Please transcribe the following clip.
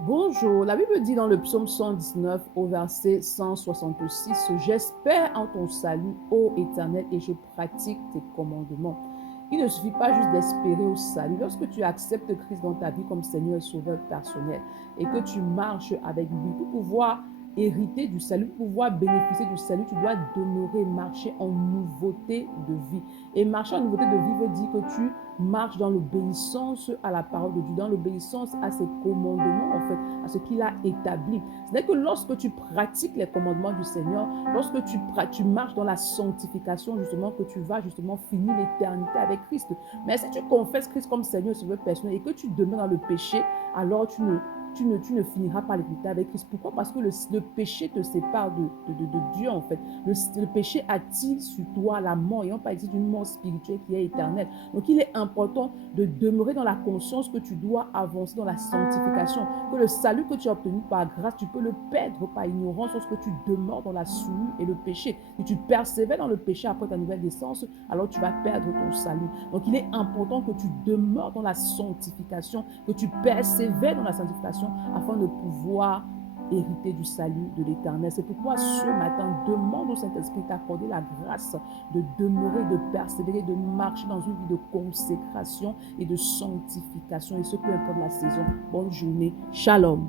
Bonjour, la Bible dit dans le psaume 119 au verset 166, j'espère en ton salut, ô Éternel, et je pratique tes commandements. Il ne suffit pas juste d'espérer au salut. Lorsque tu acceptes Christ dans ta vie comme Seigneur et Sauveur personnel et que tu marches avec lui pour pouvoir hériter du salut, pour pouvoir bénéficier du salut, tu dois demeurer, marcher en nouveauté de vie. Et marcher en nouveauté de vie veut dire que tu marches dans l'obéissance à la parole de Dieu, dans l'obéissance à ses commandements, en fait, à ce qu'il a établi. C'est-à-dire que lorsque tu pratiques les commandements du Seigneur, lorsque tu marches dans la sanctification, justement, que tu vas justement finir l'éternité avec Christ. Mais si tu confesses Christ comme Seigneur et Sauveur personnel et que tu demeures dans le péché, alors tu ne finiras pas l'éternité avec Christ. Pourquoi? Parce que le péché te sépare de Dieu, en fait. Le péché attire sur toi la mort, et on parle ici d'une mort spirituelle qui est éternelle. Donc, il est important de demeurer dans la conscience que tu dois avancer dans la sanctification, que le salut que tu as obtenu par grâce, tu peux le perdre par ignorance lorsque tu demeures dans la souillure et le péché. Si tu persévères dans le péché après ta nouvelle naissance, alors tu vas perdre ton salut. Donc, il est important que tu demeures dans la sanctification, que tu persévères dans la sanctification afin de pouvoir hériter du salut de l'Éternel. C'est pourquoi ce matin, demande au Saint-Esprit d'accorder la grâce de demeurer, de persévérer, de marcher dans une vie de consécration et de sanctification. Et ce peu importe la saison. Bonne journée. Shalom.